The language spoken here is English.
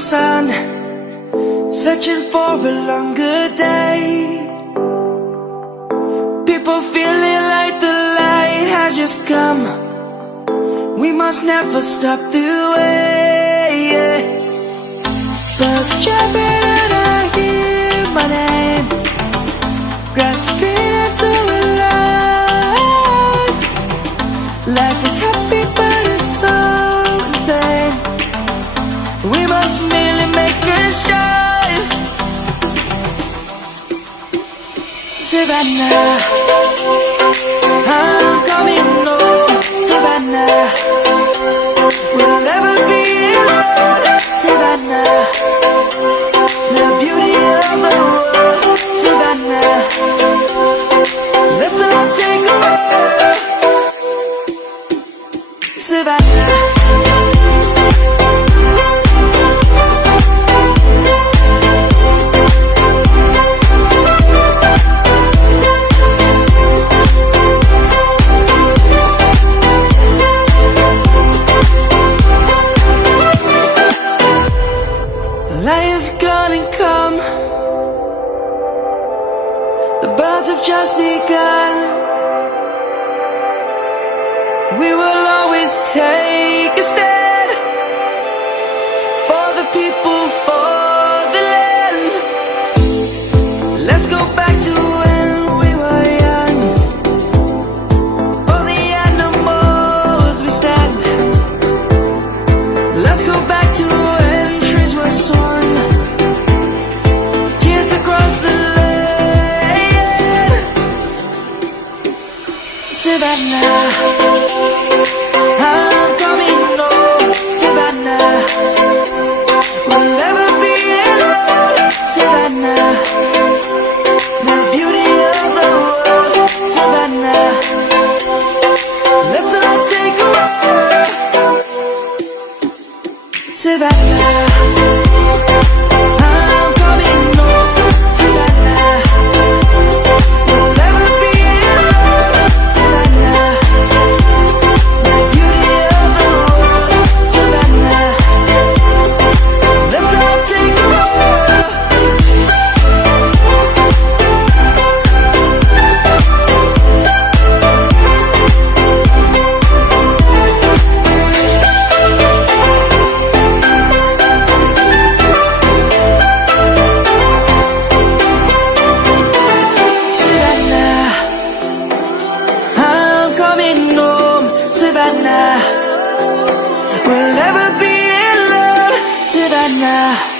sun, searching for a longer day. People feeling like the light has just come. We must never stop the way. Birds chirping and I hear my name, grasping into a life. Life is happy but it's so insane. We must merely make a start. Savannah, I'm coming home. Savannah, we'll never be alone. Savannah, the beauty of the world. Savannah, let's all take a walk. Savannah. Light is gonna come. The birds have just begun. We will always take a stand for the people, for the land. Let's go back to when we were young. For the animals we stand. Let's go back to when trees were soaring. Savannah, I'm coming home. Savannah, we'll never be alone. Savannah, the beauty of the world. Savannah, let's all take a walk. Savannah, I'm coming home. Savannah, we'll never be alone. Savannah, the beauty of the world. Savannah, let's all take a walk. Savannah, I'm coming home. Savannah, we'll never be alone. Savannah.